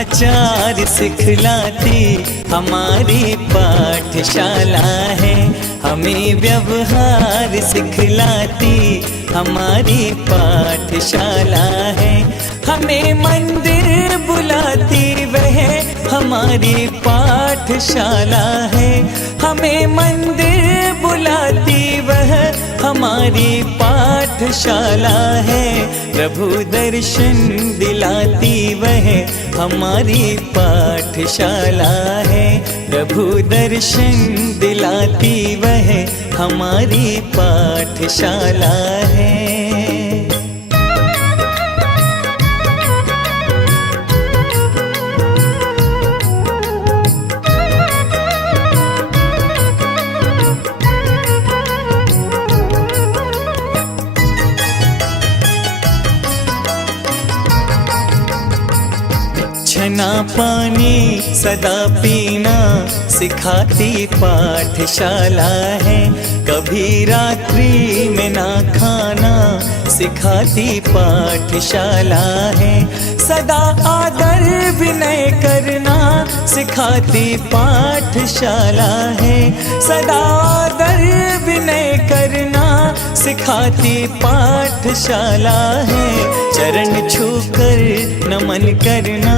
आचार सिखलाती हमारी पाठशाला है। हमें व्यवहार सिखलाती हमारी पाठशाला है। हमें मंदिर बुलाती वह हमारी पाठशाला है। हमें मंदिर बुलाती वह हमारी पाठशाला है। प्रभु दर्शन दिलाती वह हमारी पाठशाला है। प्रभु दर्शन दिलाती वह हमारी पाठशाला है। छना पानी सदा पीना सिखाती पाठशाला है। कभी रात्रि में ना खाना सिखाती पाठशाला है। सदा आदर विनय करना सिखाती पाठशाला है। सदा आदर विनय करना सिखाती पाठशाला है। चरण छूकर नमन करना